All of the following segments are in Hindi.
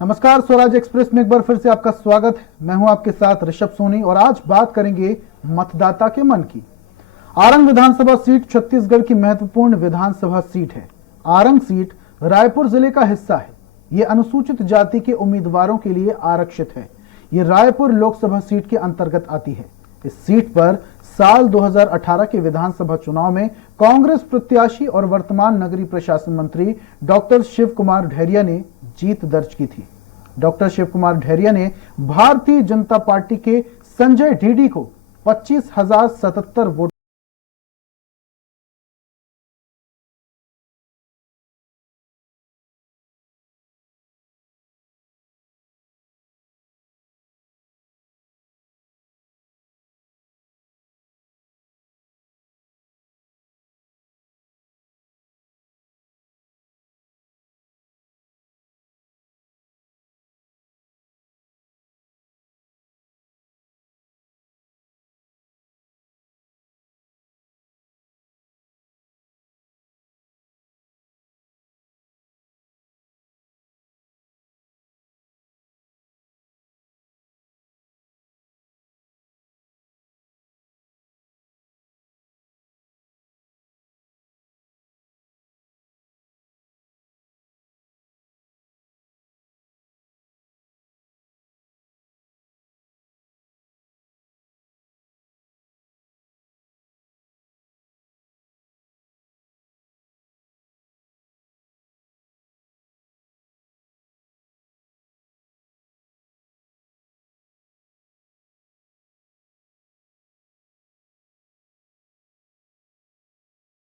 नमस्कार, स्वराज एक्सप्रेस में एक बार फिर से आपका स्वागत है। मैं हूं आपके साथ ऋषभ सोनी और आज बात करेंगे मतदाता के मन की। आरंग विधानसभा सीट छत्तीसगढ़ की महत्वपूर्ण विधानसभा सीट है। आरंग सीट रायपुर जिले का हिस्सा है। यह अनुसूचित जाति के उम्मीदवारों के लिए आरक्षित है। यह रायपुर लोकसभा सीट के अंतर्गत आती है। इस सीट पर साल 2018 के विधानसभा चुनाव में कांग्रेस प्रत्याशी और वर्तमान नगरीय प्रशासन मंत्री डॉक्टर शिव कुमार डहरिया ने जीत दर्ज की थी। डॉक्टर शिव कुमार डहरिया ने भारतीय जनता पार्टी के संजय ढीडी को 25,077 वोट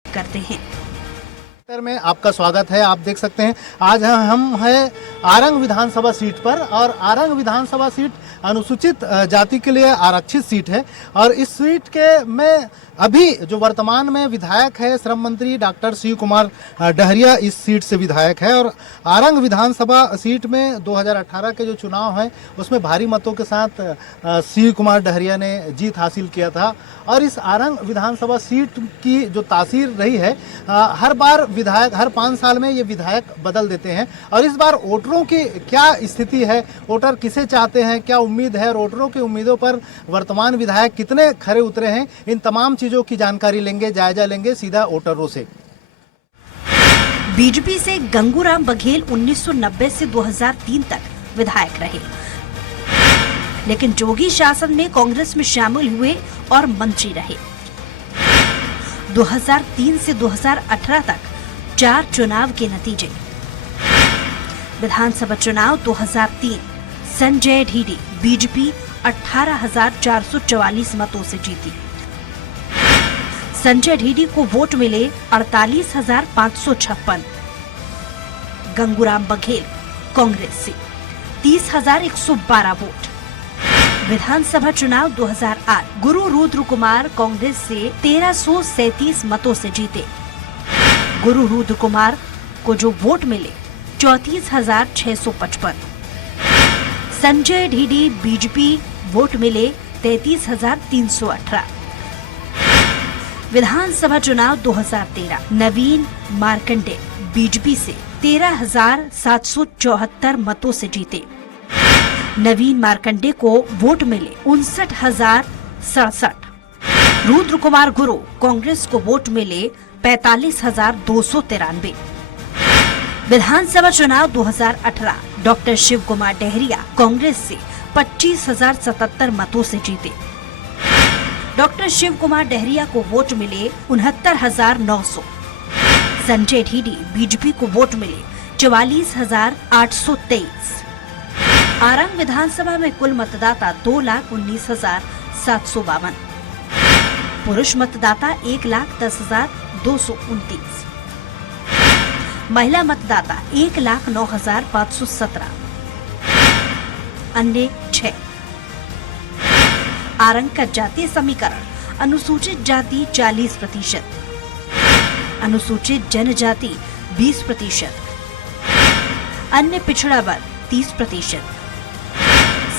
करते हैं। में आपका स्वागत है। आप देख सकते हैं आज हम हैं आरंग विधानसभा सीट पर और आरंग विधानसभा सीट अनुसूचित जाति के लिए आरक्षित सीट है और इस सीट के में अभी जो वर्तमान में विधायक है श्रम मंत्री डॉक्टर शिव कुमार डहरिया इस सीट से विधायक है और आरंग विधानसभा सीट में 2018 के जो चुनाव है उसमें भारी मतों के साथ शिव कुमार डहरिया ने जीत हासिल किया था और इस आरंग विधानसभा सीट की जो तासीर रही है हर बार विधायक हर 5 साल में ये विधायक बदल देते हैं और इस बार वोटरों की क्या स्थिति है, वोटर किसे चाहते हैं, क्या उम्मीद है और वोटरों की उम्मीदों पर वर्तमान विधायक कितने खरे उतरे हैं, इन तमाम चीजों की जानकारी लेंगे, जायजा लेंगे सीधा वोटरों से। बीजेपी से गंगूराम बघेल 1990 से 2003 तक विधायक रहे, लेकिन जोगी शासन में कांग्रेस में शामिल हुए और मंत्री रहे। 2003 से 2018 तक 4 चुनाव के नतीजे। विधानसभा चुनाव 2003 संजय ढीडी बीजेपी 18,444 मतों से जीती। संजय ढीडी को वोट मिले 48,556। गंगूराम बघेल कांग्रेस से 30,112 वोट। विधानसभा चुनाव 2008 गुरु रुद्र कुमार कांग्रेस से 1337 मतों से जीते। गुरु रुद्र कुमार को जो वोट मिले 34,655। संजय ढीडी बीजेपी वोट मिले 33,318। विधानसभा चुनाव 2013 नवीन मार्कंडे बीजेपी से 13,774 मतों से जीते। नवीन मार्कंडे को वोट मिले 59,067। रुद्र कुमार गुरु कांग्रेस को वोट मिले 45,293। विधानसभा चुनाव 2018 डॉक्टर शिव कुमार डहरिया कांग्रेस से 25,077 मतों से जीते। डॉक्टर शिव कुमार डहरिया को वोट मिले 69,900। संजय ढीडी बीजेपी को वोट मिले 44,823। आरंग विधानसभा में कुल मतदाता 2,19,752। पुरुष मतदाता 1,10,229। महिला मतदाता 1,09,517। अन्य 6। आरंग का जातीय समीकरण अनुसूचित जाति 40%, अनुसूचित जनजाति 20%, अन्य पिछड़ा वर्ग 30%,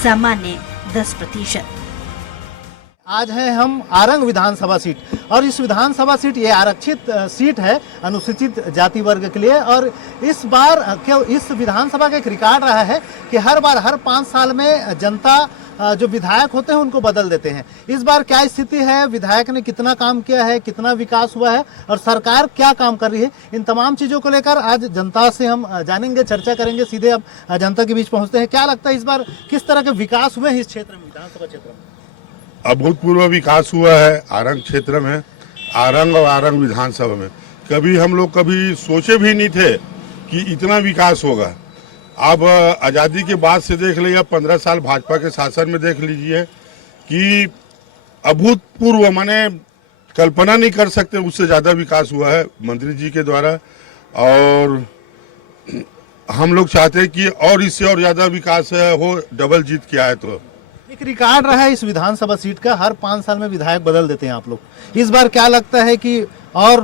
सामान्य 10%। आज है हम आरंग विधानसभा सीट और इस विधानसभा सीट ये आरक्षित सीट है अनुसूचित जाति वर्ग के लिए। और इस बार क्या इस विधानसभा का एक रिकॉर्ड रहा है कि हर बार हर 5 साल में जनता जो विधायक होते हैं उनको बदल देते हैं। इस बार क्या स्थिति है, विधायक ने कितना काम किया है, कितना विकास हुआ है और सरकार क्या काम कर रही है, इन तमाम चीजों को लेकर आज जनता से हम जानेंगे, चर्चा करेंगे। सीधे अब जनता के बीच पहुंचते हैं। क्या लगता है इस बार किस तरह के विकास हुए हैं इस क्षेत्र में, विधानसभा क्षेत्र में? अभूतपूर्व विकास हुआ है आरंग क्षेत्र में, आरंग और आरंग विधानसभा में। कभी हम लोग कभी सोचे भी नहीं थे कि इतना विकास होगा। अब आज़ादी के बाद से देख लीजिए, 15 साल भाजपा के शासन में देख लीजिए कि अभूतपूर्व, माने कल्पना नहीं कर सकते उससे ज़्यादा विकास हुआ है मंत्री जी के द्वारा। और हम लोग चाहते हैं कि और इससे और ज़्यादा विकास हो, डबल जीत किया है। तो एक रिकॉर्ड रहा है इस विधानसभा सीट का, हर 5 साल में विधायक बदल देते हैं आप लोग। इस बार क्या लगता है कि और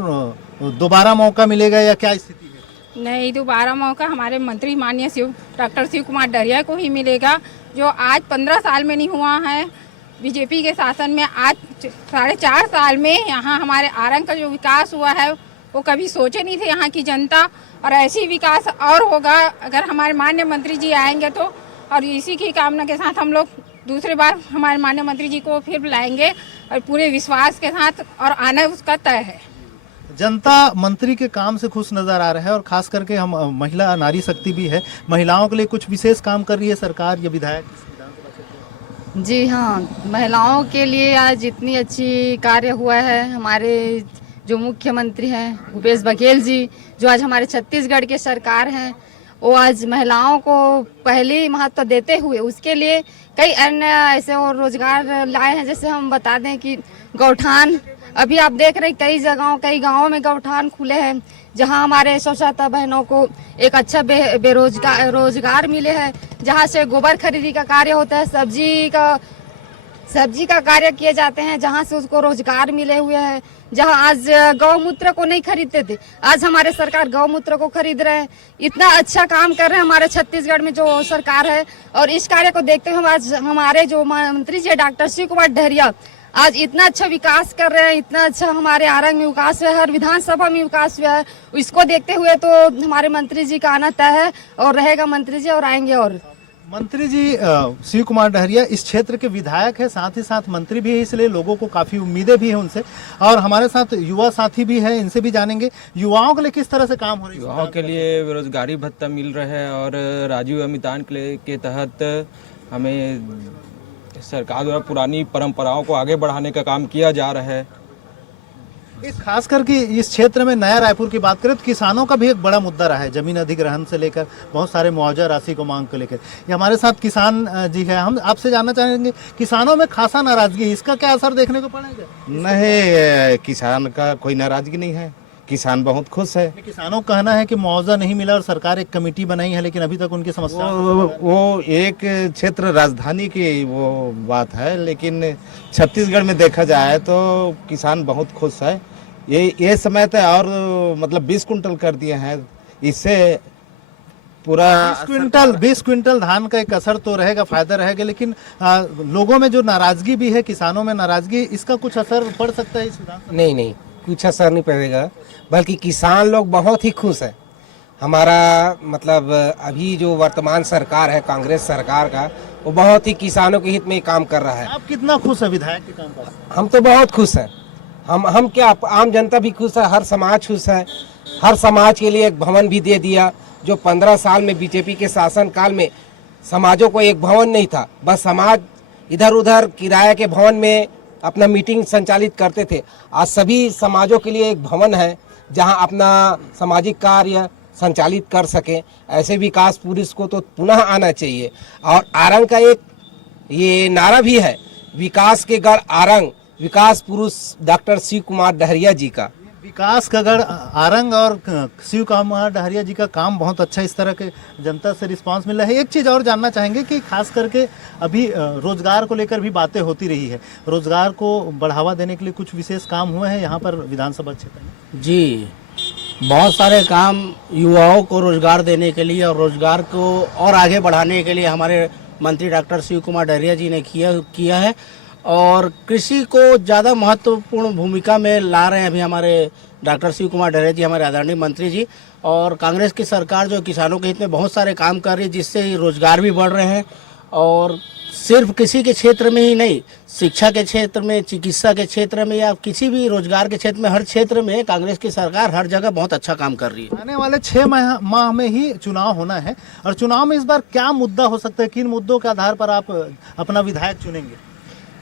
दोबारा मौका मिलेगा या क्या स्थिति है? नहीं, दोबारा मौका हमारे मंत्री माननीय डॉक्टर शिव कुमार डहरिया को ही मिलेगा, जो आज 15 साल में नहीं हुआ है बीजेपी के शासन में। आज 4.5 साल में यहाँ हमारे आरंग का जो विकास हुआ है वो कभी सोचे नहीं थे यहाँ की जनता। और ऐसी विकास और होगा अगर हमारे माननीय मंत्री जी आएंगे तो। और इसी की कामना के साथ हम लोग दूसरी बार हमारे माननीय मंत्री जी को फिर बुलाएंगे और पूरे विश्वास के साथ, और आना उसका तय है। जनता मंत्री के काम से खुश नजर आ रहा है और खास करके हम महिला नारी शक्ति भी है, महिलाओं के लिए कुछ विशेष काम कर रही है सरकार या विधायक? जी हाँ, महिलाओं के लिए आज इतनी अच्छी कार्य हुआ है। हमारे जो मुख्यमंत्री हैं भूपेश बघेल जी, जो आज हमारे छत्तीसगढ़ के सरकार हैं, वो आज महिलाओं को पहले महत्व देते हुए उसके लिए कई अन्य ऐसे और रोजगार लाए हैं। जैसे हम बता दें कि गौठान, अभी आप देख रहे कई जगहों कई गांवों में गौठान खुले हैं, जहां हमारे स्वच्छता बहनों को एक अच्छा रोजगार मिले हैं, जहां से गोबर खरीदी का कार्य होता है, सब्जी का कार्य किए जाते हैं, जहां से उसको रोजगार मिले हुए हैं। जहां आज गौमूत्र को नहीं खरीदते थे, आज हमारे सरकार गौमूत्र को खरीद रहे हैं। इतना अच्छा काम कर रहे हैं हमारे छत्तीसगढ़ में जो सरकार है। और इस कार्य को देखते हुए आज हमारे जो मंत्री जी डॉक्टर शिव कुमार डहरिया आज इतना अच्छा विकास कर रहे हैं, इतना अच्छा हमारे आरंग में विकास हुआ है, हर विधानसभा में विकास हुआ है। इसको देखते हुए तो हमारे मंत्री जी का आना तय है और रहेगा मंत्री जी, और आएंगे। और मंत्री जी शिव कुमार डहरिया इस क्षेत्र के विधायक है, साथ ही साथ मंत्री भी है, इसलिए लोगों को काफी उम्मीदें भी है उनसे। और हमारे साथ युवा साथी भी है, इनसे भी जानेंगे युवाओं के लिए किस तरह से काम हो रही है। युवाओं के लिए बेरोजगारी भत्ता मिल रहा है और राजीव अमितान के तहत हमें सरकार द्वारा पुरानी परंपराओं को आगे बढ़ाने का काम किया जा रहा है। खास करके इस क्षेत्र में नया रायपुर की बात करें तो किसानों का भी एक बड़ा मुद्दा रहा है, जमीन अधिग्रहण से लेकर बहुत सारे मुआवजा राशि को मांग को लेकर। ये हमारे साथ किसान जी है, हम आपसे जानना चाहेंगे किसानों में खासा नाराजगी है, इसका क्या असर देखने को पड़ेगा? नहीं, किसान का कोई नाराजगी नहीं है, किसान बहुत खुश है। किसानों का कहना है कि मुआवजा नहीं मिला और सरकार एक कमेटी बनाई है, लेकिन अभी तक उनकी समस्या वो एक क्षेत्र राजधानी की वो बात है, लेकिन छत्तीसगढ़ में देखा जाए तो किसान बहुत खुश है। ये समय तक और मतलब 20 कुंटल कर दिए हैं, इससे पूरा 20 क्विंटल धान का एक असर तो रहेगा, फायदा रहेगा। लेकिन लोगों में जो नाराजगी भी है, किसानों में नाराजगी, इसका कुछ असर पड़ सकता है इस विधानसभा? नहीं, कुछ असर नहीं पड़ेगा, बल्कि किसान लोग बहुत ही खुश है। हमारा मतलब अभी जो वर्तमान सरकार है कांग्रेस सरकार का, वो बहुत ही किसानों के हित में काम कर रहा है। आप कितना खुश है विधायक के काम पर? हम तो बहुत खुश हैं। हम क्या, आम जनता भी खुश है, हर समाज खुश है। हर समाज के लिए एक भवन भी दे दिया, जो 15 साल में बीजेपी के शासन काल में समाजों को एक भवन नहीं था, बस समाज इधर उधर किराए के भवन में अपना मीटिंग संचालित करते थे। आज सभी समाजों के लिए एक भवन है जहां अपना सामाजिक कार्य संचालित कर सकें। ऐसे विकास पुरुष को तो पुनः आना चाहिए। और आरंग का एक ये नारा भी है, विकास के गढ़ आरंग, विकास पुरुष डॉक्टर शिव कुमार डहरिया जी का। विकास का गढ़ आरंग और शिव कुमार डहरिया जी का काम बहुत अच्छा, इस तरह के जनता से रिस्पांस मिल रहा है। एक चीज़ और जानना चाहेंगे कि खास करके अभी रोजगार को लेकर भी बातें होती रही है, रोजगार को बढ़ावा देने के लिए कुछ विशेष काम हुए हैं यहाँ पर विधानसभा क्षेत्र में? जी, बहुत सारे काम युवाओं को रोजगार देने के लिए और रोजगार को और आगे बढ़ाने के लिए हमारे मंत्री डॉक्टर शिव कुमार डहरिया जी ने किया है। और कृषि को ज़्यादा महत्वपूर्ण भूमिका में ला रहे हैं अभी हमारे डॉक्टर शिव कुमार डहरिया जी, हमारे आदरणीय मंत्री जी। और कांग्रेस की सरकार जो किसानों के हित में बहुत सारे काम कर रही है, जिससे रोजगार भी बढ़ रहे हैं। और सिर्फ कृषि के क्षेत्र में ही नहीं, शिक्षा के क्षेत्र में, चिकित्सा के क्षेत्र में या किसी भी रोजगार के क्षेत्र में, हर क्षेत्र में कांग्रेस की सरकार हर जगह बहुत अच्छा काम कर रही है। आने वाले 6 माह में ही चुनाव होना है और चुनाव में इस बार क्या मुद्दा हो सकता है, किन मुद्दों के आधार पर आप अपना विधायक चुनेंगे?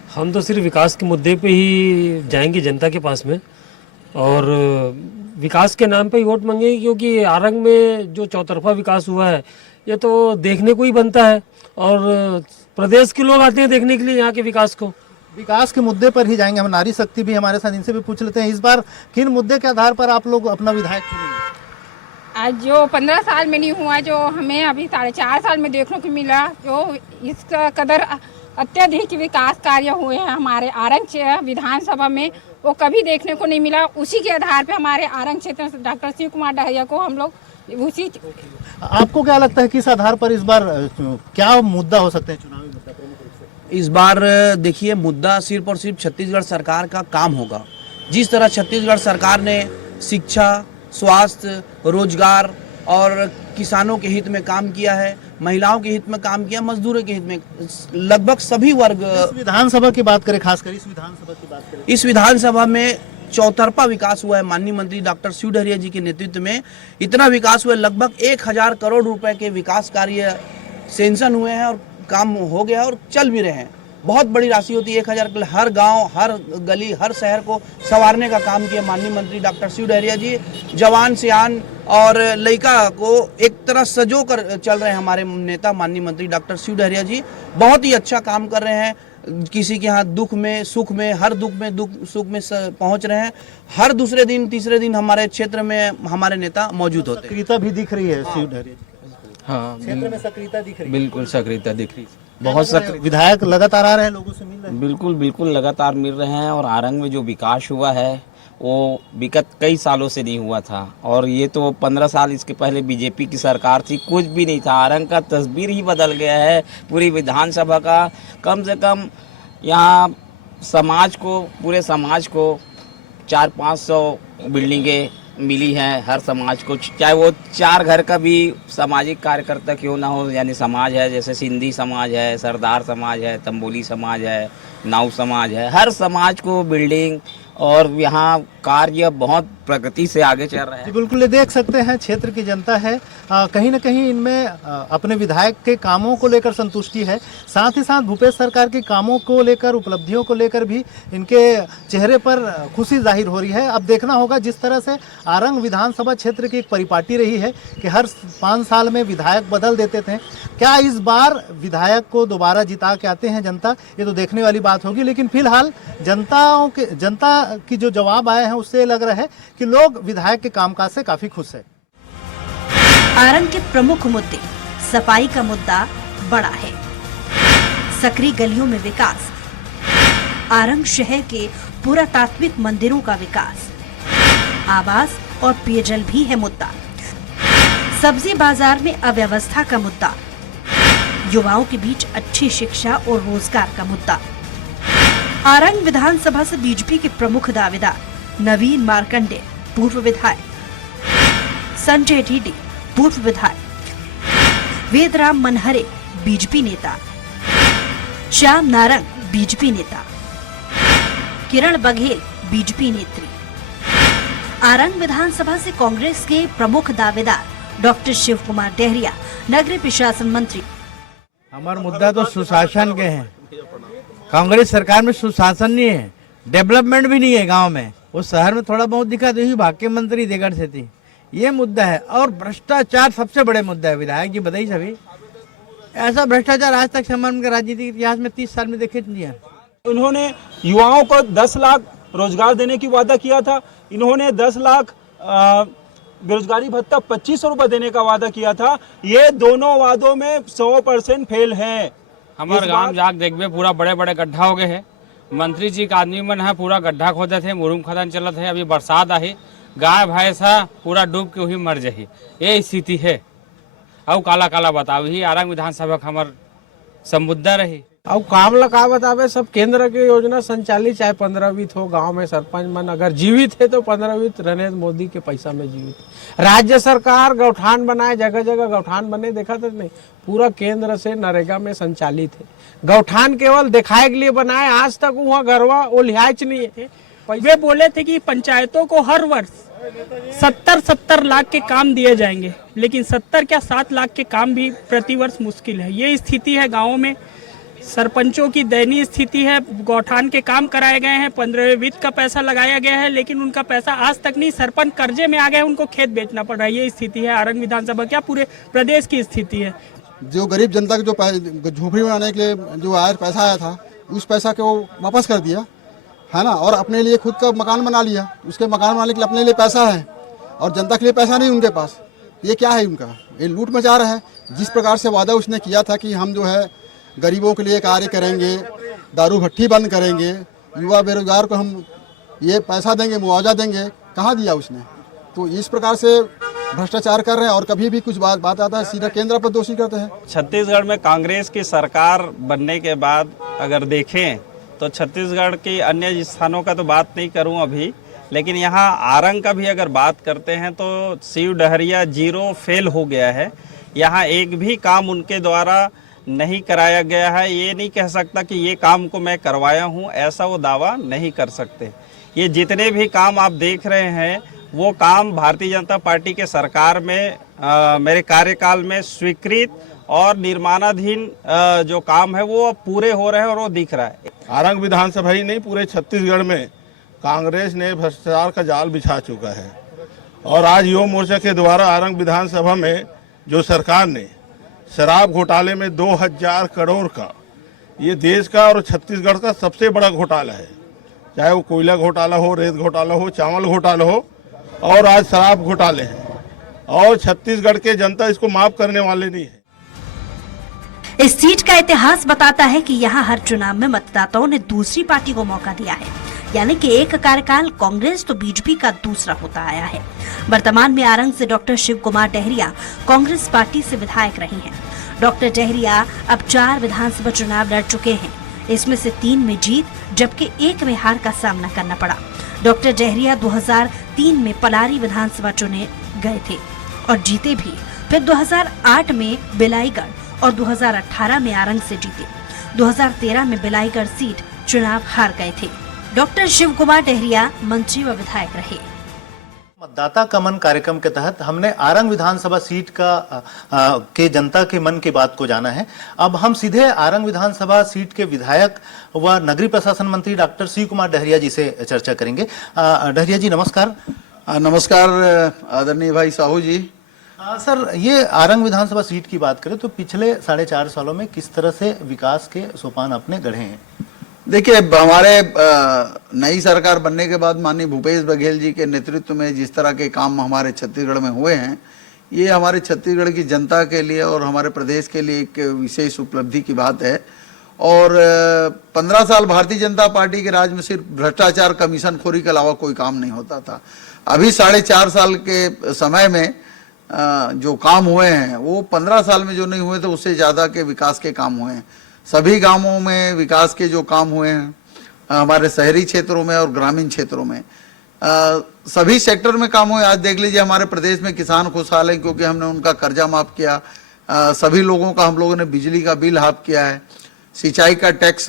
हम तो सिर्फ विकास के मुद्दे पे ही जाएंगे जनता के पास में और विकास के नाम पे ही वोट मांगेंगे, क्योंकि आरंग में जो चौतरफा विकास हुआ है ये तो देखने को ही बनता है और प्रदेश के लोग आते हैं देखने के लिए यहाँ के विकास को। विकास के मुद्दे पर ही जाएंगे। हम नारी शक्ति भी हमारे साथ, इनसे भी पूछ लेते हैं इस बार किन मुद्दे के आधार पर आप लोग अपना विधायक चुनेंगे? आज जो 15 साल में नहीं हुआ, जो हमें अभी 4.5 साल में देखने को मिला, जो इस कदर अत्यधिक विकास कार्य हुए हैं हमारे आरंग विधानसभा में, वो कभी देखने को नहीं मिला। उसी के आधार पे हमारे आरंग क्षेत्र से डॉक्टर शिव कुमार डहरिया को हम लोग उसी। आपको क्या लगता है किस आधार पर इस बार क्या मुद्दा हो सकते हैं चुनावी मुद्दा प्रमुख रूप से? इस बार देखिए, मुद्दा सिर्फ और सिर्फ छत्तीसगढ़ सरकार का काम होगा। जिस तरह छत्तीसगढ़ सरकार ने शिक्षा, स्वास्थ्य, रोजगार और किसानों के हित में काम किया है, महिलाओं के हित में काम किया, मजदूरों के हित में, लगभग सभी वर्ग। विधानसभा की बात करें, खासकर इस विधानसभा की बात करें, इस विधानसभा में चौतरफा विकास हुआ है। माननीय मंत्री डॉक्टर शिव डहरिया जी के नेतृत्व में इतना विकास हुआ है, लगभग 1000 करोड़ रुपए के विकास कार्य सेंक्शन हुए हैं और काम हो गया और चल भी रहे हैं। बहुत बड़ी राशि होती है 1000, हर गांव, हर गली, हर शहर को संवारने का काम किया माननीय मंत्री डॉक्टर शिव डहरिया जी। जवान, सियान और लड़का को एक तरह सजो कर चल रहे हैं हमारे नेता माननीय मंत्री डॉक्टर शिव डहरिया जी। बहुत ही अच्छा काम कर रहे हैं। किसी के यहाँ दुख में, सुख में, हर दुख में, दुख सुख में पहुंच रहे हैं। हर दूसरे दिन, तीसरे दिन हमारे क्षेत्र में हमारे नेता मौजूद होते हैं। सक्रियता भी दिख रही है शिव डहरिया जी। हाँ, क्षेत्र में सक्रियता दिख रही है। बिल्कुल सक्रियता दिख रही है। बहुत विधायक लगातार आ रहे हैं, लोगों से मिल रहे हैं। बिल्कुल बिल्कुल लगातार मिल रहे हैं और आरंग में जो विकास हुआ है वो विगत कई सालों से नहीं हुआ था। और ये तो 15 साल इसके पहले बीजेपी की सरकार थी, कुछ भी नहीं था। आरंग का तस्वीर ही बदल गया है पूरी विधानसभा का। कम से कम यहाँ समाज को, पूरे समाज को 400-500 बिल्डिंगें मिली हैं हर समाज को, चाहे वो 4 घर का भी सामाजिक कार्यकर्ता क्यों ना हो। यानी समाज है, जैसे सिंधी समाज है, सरदार समाज है, तंबोली समाज है, नाऊ समाज है, हर समाज को बिल्डिंग और यहाँ कार्य बहुत प्रगति से आगे चल रहा है। बिल्कुल, ये देख सकते हैं क्षेत्र की जनता है, कहीं ना कहीं इनमें अपने विधायक के कामों को लेकर संतुष्टि है। साथ ही साथ भूपेश सरकार के कामों को लेकर, उपलब्धियों को लेकर भी इनके चेहरे पर खुशी जाहिर हो रही है। अब देखना होगा जिस तरह से आरंग विधानसभा क्षेत्र की एक परिपाटी रही है कि हर 5 साल में विधायक बदल देते थे, क्या इस बार विधायक को दोबारा जिता के आते हैं जनता, ये तो देखने वाली बात होगी। लेकिन फिलहाल जनता की जो जवाब आए हैं उससे लग रहा है कि लोग विधायक के कामकाज से काफी खुश है। आरंग के प्रमुख मुद्दे, सफाई का मुद्दा बड़ा है, सक्रिय गलियों में विकास, आरंग शहर के पुरातात्विक मंदिरों का विकास, आवास और पेयजल भी है मुद्दा, सब्जी बाजार में अव्यवस्था का मुद्दा, युवाओं के बीच अच्छी शिक्षा और रोजगार का मुद्दा। आरंग विधानसभा से बीजेपी के प्रमुख दावेदार नवीन मार्कंडे पूर्व विधायक, संजय ढीडी पूर्व विधायक, वेदराम मनहरे बीजेपी नेता, श्याम नारंग बीजेपी नेता, किरण बघेल बीजेपी नेत्री। आरंग विधानसभा से कांग्रेस के प्रमुख दावेदार डॉक्टर शिव कुमार डहरिया, नगरीय प्रशासन मंत्री। हमारा मुद्दा तो सुशासन के हैं। कांग्रेस सरकार में सुशासन नहीं है, डेवलपमेंट भी नहीं है गांव में। उस शहर में थोड़ा बहुत दिखा तो भाग्य मंत्री देगढ़ से थी, ये मुद्दा है। और भ्रष्टाचार सबसे बड़े मुद्दा है। विधायक जी बताइए, सभी ऐसा भ्रष्टाचार आज तक समाज के राजनीतिक इतिहास में 30 साल में देखे नहीं है। उन्होंने युवाओं को 10 लाख रोजगार देने की वादा किया था। इन्होंने 10 लाख बेरोजगारी भत्ता 2500 रुपये देने का वादा किया था। ये दोनों वादों में 100% फेल है। हमारे गांव जाग देखबे पूरा बड़े बड़े गड्ढा हो गए हैं। मंत्री जी का आदमी मन है, पूरा गड्ढा खोदे थे, मुरुम खदान चलत है। अभी बरसात आई, गाय भैंसा पूरा डूब के वही मर जाही, ये स्थिति है। और काला काला बताओ ही आरंग विधानसभा का हमार सब मुद्दा रही। अब काम लगा बतावे सब केंद्र की योजना संचालित, चाहे 15-20 हो, गांव में सरपंच मन अगर जीवित है तो 15-20 नरेंद्र मोदी के पैसा में जीवित। राज्य सरकार गौठान बनाए, जगह जगह गौठान बने, देखा तो नहीं, पूरा केंद्र से नरेगा में संचालित है। गौठान केवल दिखाए के लिए बनाए, आज तक वहाँ गरवा वो लिहाज नहीं है। वे बोले थे कि पंचायतों को हर वर्ष 70 लाख के काम दिए जाएंगे, लेकिन 70 क्या 7 लाख के काम भी प्रतिवर्ष मुश्किल है। ये स्थिति है गाँव में, सरपंचों की दयनीय स्थिति है। गौठान के काम कराए गए हैं, 15वें वित्त का पैसा लगाया गया है, लेकिन उनका पैसा आज तक नहीं, सरपंच कर्जे में आ गए, उनको खेत बेचना पड़ रहा है। ये स्थिति है आरंग विधानसभा, क्या पूरे प्रदेश की स्थिति है। जो गरीब जनता के जो झोपड़ी बनाने के लिए जो आज पैसा आया था, उस पैसा को वापस कर दिया है ना, और अपने लिए खुद का मकान बना लिया। उसके मकान बनाने के लिए अपने लिए पैसा है और जनता के लिए पैसा नहीं उनके पास। ये क्या है उनका, ये लूट मचा रहा है। जिस प्रकार से वादा उसने किया था कि हम जो है गरीबों के लिए कार्य करेंगे, दारू भट्टी बंद करेंगे, युवा बेरोजगार को हम ये पैसा देंगे, मुआवजा देंगे, कहाँ दिया उसने। तो इस प्रकार से भ्रष्टाचार कर रहे हैं और कभी भी कुछ बात आता है सीधा केंद्र पर दोषी करते हैं। छत्तीसगढ़ में कांग्रेस की सरकार बनने के बाद अगर देखें तो छत्तीसगढ़ की अन्य स्थानों का तो बात नहीं करूं अभी, लेकिन यहाँ आरंग का भी अगर बात करते हैं तो शिव डहरिया 0 फेल हो गया है। यहाँ एक भी काम उनके द्वारा नहीं कराया गया है। ये नहीं कह सकता कि ये काम को मैं करवाया हूँ, ऐसा वो दावा नहीं कर सकते। ये जितने भी काम आप देख रहे हैं वो काम भारतीय जनता पार्टी के सरकार में मेरे कार्यकाल में स्वीकृत और निर्माणाधीन जो काम है वो पूरे हो रहे हैं और वो दिख रहा है। आरंग विधानसभा ही नहीं, पूरे छत्तीसगढ़ में कांग्रेस ने भ्रष्टाचार का जाल बिछा चुका है। और आज युवा मोर्चा के द्वारा आरंग विधानसभा में जो सरकार ने शराब घोटाले में 2000 करोड़ का, ये देश का और छत्तीसगढ़ का सबसे बड़ा घोटाला है। चाहे वो कोयला घोटाला हो, रेत घोटाला हो, चावल घोटाला हो, और आज शराब घोटाले हैं, और छत्तीसगढ़ के जनता इसको माफ करने वाले नहीं है। इस सीट का इतिहास बताता है कि यहाँ हर चुनाव में मतदाताओं ने दूसरी पार्टी को मौका दिया है, यानी कि एक कार्यकाल कांग्रेस तो बीजेपी का दूसरा होता आया है। वर्तमान में आरंग से डॉक्टर शिव कुमार डहरिया कांग्रेस पार्टी से विधायक रही हैं। डॉक्टर डहरिया अब 4 विधानसभा चुनाव लड़ चुके हैं, इसमें से 3 में जीत जबकि 1 में हार का सामना करना पड़ा। डॉक्टर डहरिया 2003 में पलारी विधानसभा चुने गए थे और जीते भी, फिर 2008 में बिलाईगढ़ और 2018 में आरंग से जीते। 2013 में बिलाईगढ़ सीट चुनाव हार गए थे। डॉक्टर शिव कुमार डहरिया मंत्री व विधायक रहे। मतदाता का मन कार्यक्रम के तहत हमने आरंग विधानसभा सीट के जनता के मन की बात को जाना है। अब हम सीधे आरंग विधानसभा सीट के विधायक व नगरीय प्रशासन मंत्री डॉक्टर शिव कुमार डहरिया जी से चर्चा करेंगे। डहरिया जी नमस्कार। नमस्कार आदरणीय भाई साहू जी। सर, ये आरंग विधानसभा सीट की बात करें तो पिछले 4.5 सालों में किस तरह से विकास के सोपान अपने गढ़े हैं? देखिए, हमारे नई सरकार बनने के बाद माननीय भूपेश बघेल जी के नेतृत्व में जिस तरह के काम हमारे छत्तीसगढ़ में हुए हैं, ये हमारे छत्तीसगढ़ की जनता के लिए और हमारे प्रदेश के लिए एक विशेष उपलब्धि की बात है। और 15 साल भारतीय जनता पार्टी के राज में सिर्फ भ्रष्टाचार, कमीशन खोरी के अलावा कोई काम नहीं होता था। अभी 4.5 साल के समय में जो काम हुए हैं वो 15 साल में जो नहीं हुए थे उससे ज़्यादा के विकास के काम हुए हैं। सभी गांवों में विकास के जो काम हुए हैं, हमारे शहरी क्षेत्रों में और ग्रामीण क्षेत्रों में सभी सेक्टर में काम हुए। आज देख लीजिए, हमारे प्रदेश में किसान खुशहाल है क्योंकि हमने उनका कर्जा माफ किया। सभी लोगों का हम लोगों ने बिजली का बिल हाफ किया है। सिंचाई का टैक्स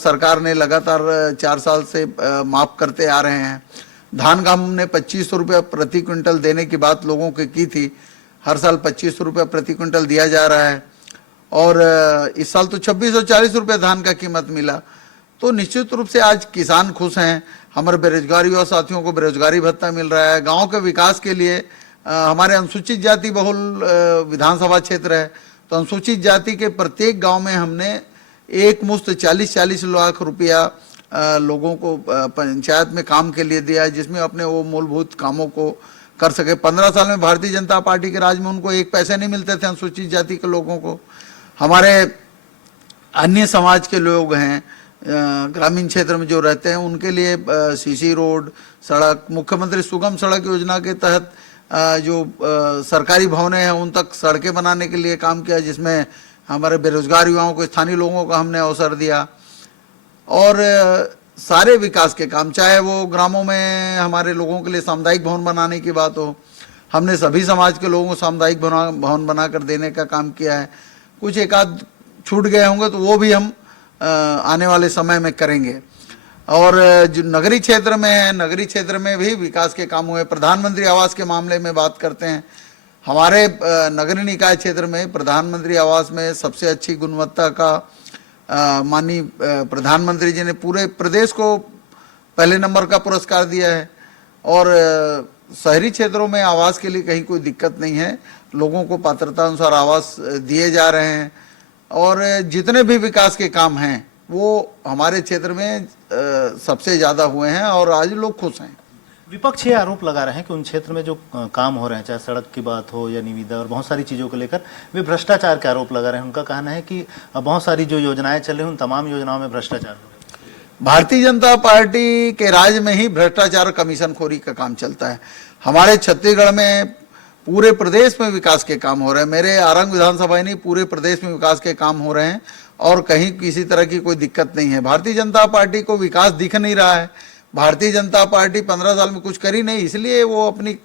सरकार ने लगातार 4 साल से माफ करते आ रहे हैं। धान का हमने 2500 रुपये प्रति क्विंटल देने की बात लोगों की थी, हर साल 2500 रुपये प्रति क्विंटल दिया जा रहा है। और इस साल तो 2640 रुपये धान का कीमत मिला। तो निश्चित रूप से आज किसान खुश हैं। हमारे बेरोजगार युवा साथियों को बेरोजगारी भत्ता मिल रहा है। गांव के विकास के लिए हमारे अनुसूचित जाति बहुल विधानसभा क्षेत्र है, तो अनुसूचित जाति के प्रत्येक गांव में हमने एक मुश्त 40-40 लाख रुपया लोगों को पंचायत में काम के लिए दिया है, जिसमें अपने वो मूलभूत कामों को कर सके। 15 साल में भारतीय जनता पार्टी के राज में उनको 1 पैसे नहीं मिलते थे अनुसूचित जाति के लोगों को। हमारे अन्य समाज के लोग हैं ग्रामीण क्षेत्र में जो रहते हैं, उनके लिए सीसी रोड, सड़क, मुख्यमंत्री सुगम सड़क योजना के तहत जो सरकारी भवनें हैं उन तक सड़कें बनाने के लिए काम किया, जिसमें हमारे बेरोजगार युवाओं को, स्थानीय लोगों को हमने अवसर दिया। और सारे विकास के काम, चाहे वो ग्रामों में हमारे लोगों के लिए सामुदायिक भवन बनाने की बात हो, हमने सभी समाज के लोगों को सामुदायिक भवन बनाकर देने का काम किया है। कुछ एक आध छूट गए होंगे तो वो भी हम आने वाले समय में करेंगे। और जो नगरीय क्षेत्र में है, नगरीय क्षेत्र में भी विकास के काम हुए। प्रधानमंत्री आवास के मामले में बात करते हैं, हमारे नगरीय निकाय क्षेत्र में प्रधानमंत्री आवास में सबसे अच्छी गुणवत्ता का माननीय प्रधानमंत्री जी ने पूरे प्रदेश को पहले नंबर का पुरस्कार दिया है। और शहरी क्षेत्रों में आवास के लिए कहीं कोई दिक्कत नहीं है, लोगों को पात्रता अनुसार आवास दिए जा रहे हैं। और जितने भी विकास के काम हैं वो हमारे क्षेत्र में सबसे ज़्यादा हुए हैं और आज लोग खुश हैं। विपक्ष ये आरोप लगा रहे हैं कि उन क्षेत्र में जो काम हो रहे हैं, चाहे सड़क की बात हो या निविदा और बहुत सारी चीज़ों को लेकर वे भ्रष्टाचार के आरोप लगा रहे हैं। उनका कहना है कि बहुत सारी जो योजनाएं चल रही हैं उन तमाम योजनाओं में भ्रष्टाचार हो रहा है। भारतीय जनता पार्टी के राज में ही भ्रष्टाचार कमीशन खोरी का काम चलता है। हमारे छत्तीसगढ़ में पूरे प्रदेश में विकास के काम हो रहे हैं। मेरे आरंग विधानसभा नहीं, पूरे प्रदेश में विकास के काम हो रहे हैं और कहीं किसी तरह की कोई दिक्कत नहीं है। भारतीय जनता पार्टी को विकास दिख नहीं रहा है। भारतीय जनता पार्टी 15 साल में कुछ करी नहीं, इसलिए वो अपनी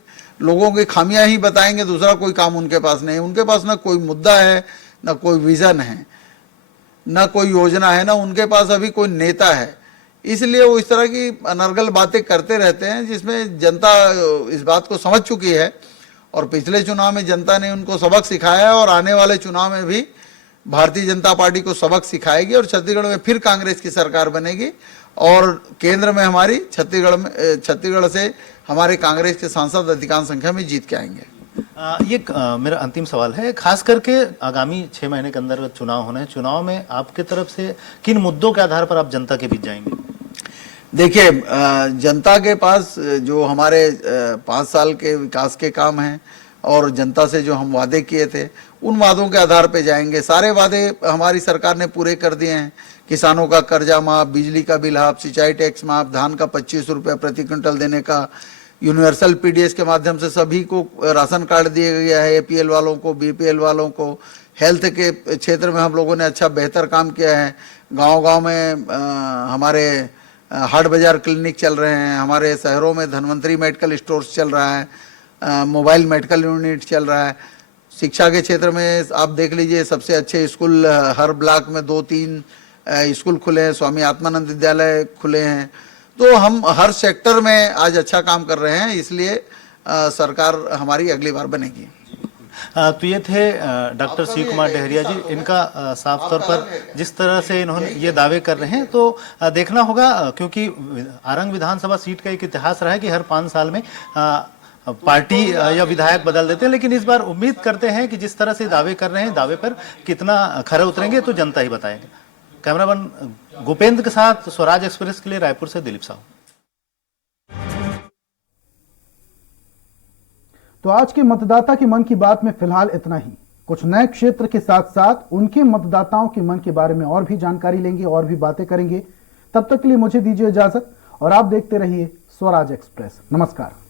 लोगों की खामियां ही बताएंगे, दूसरा कोई काम उनके पास नहीं। उनके पास ना कोई मुद्दा है, ना कोई विजन है, ना कोई योजना है, ना उनके पास अभी कोई नेता है। इसलिए वो इस तरह की अनर्गल बातें करते रहते हैं जिसमें जनता इस बात को समझ चुकी है। और पिछले चुनाव में जनता ने उनको सबक सिखाया है और आने वाले चुनाव में भी भारतीय जनता पार्टी को सबक सिखाएगी और छत्तीसगढ़ में फिर कांग्रेस की सरकार बनेगी और केंद्र में हमारी छत्तीसगढ़ से हमारे कांग्रेस के सांसद अधिकांश संख्या में जीत के आएंगे। ये मेरा अंतिम सवाल है, खास करके आगामी 6 महीने के अंदर चुनाव होने हैं, चुनाव में आपके तरफ से किन मुद्दों के आधार पर आप जनता के बीच जाएंगे? देखिए, जनता के पास जो हमारे 5 साल के विकास के काम हैं और जनता से जो हम वादे किए थे उन वादों के आधार पे जाएंगे। सारे वादे हमारी सरकार ने पूरे कर दिए हैं। किसानों का कर्जा माफ, बिजली का बिल हाफ, सिंचाई टैक्स माफ, धान का 25 रुपये प्रति क्विंटल देने का, यूनिवर्सल पीडीएस के माध्यम से सभी को राशन कार्ड दिया गया है, एपीएल वालों को, बीपीएल वालों को। हेल्थ के क्षेत्र में हम लोगों ने अच्छा बेहतर काम किया है। गाँव-गाँव में हमारे हाट बाजार क्लिनिक चल रहे हैं, हमारे शहरों में धन्वंतरी मेडिकल स्टोर्स चल रहा है, मोबाइल मेडिकल यूनिट चल रहा है। शिक्षा के क्षेत्र में आप देख लीजिए, सबसे अच्छे स्कूल हर ब्लॉक में 2-3 स्कूल खुले हैं, स्वामी आत्मानंद विद्यालय खुले हैं। तो हम हर सेक्टर में आज अच्छा काम कर रहे हैं, इसलिए सरकार हमारी अगली बार बनेगी। तो ये थे डॉक्टर शिव कुमार डहरिया जी। इनका साफ तौर पर जिस तरह से इन्होंने ये दावे कर रहे हैं तो देखना होगा, क्योंकि आरंग विधानसभा सीट का एक इतिहास रहा है कि हर 5 साल में पार्टी या विधायक बदल देते हैं। लेकिन इस बार उम्मीद करते हैं कि जिस तरह से दावे कर रहे हैं, दावे पर कितना खरे उतरेंगे तो जनता ही बताएंगे। कैमरामैन गोपेंद्र के साथ स्वराज एक्सप्रेस के लिए रायपुर से दिलीप साहू। तो आज के मतदाता के मन की बात में फिलहाल इतना ही। कुछ नए क्षेत्र के साथ साथ उनके मतदाताओं के मन के बारे में और भी जानकारी लेंगे और भी बातें करेंगे। तब तक के लिए मुझे दीजिए इजाजत और आप देखते रहिए स्वराज एक्सप्रेस। नमस्कार।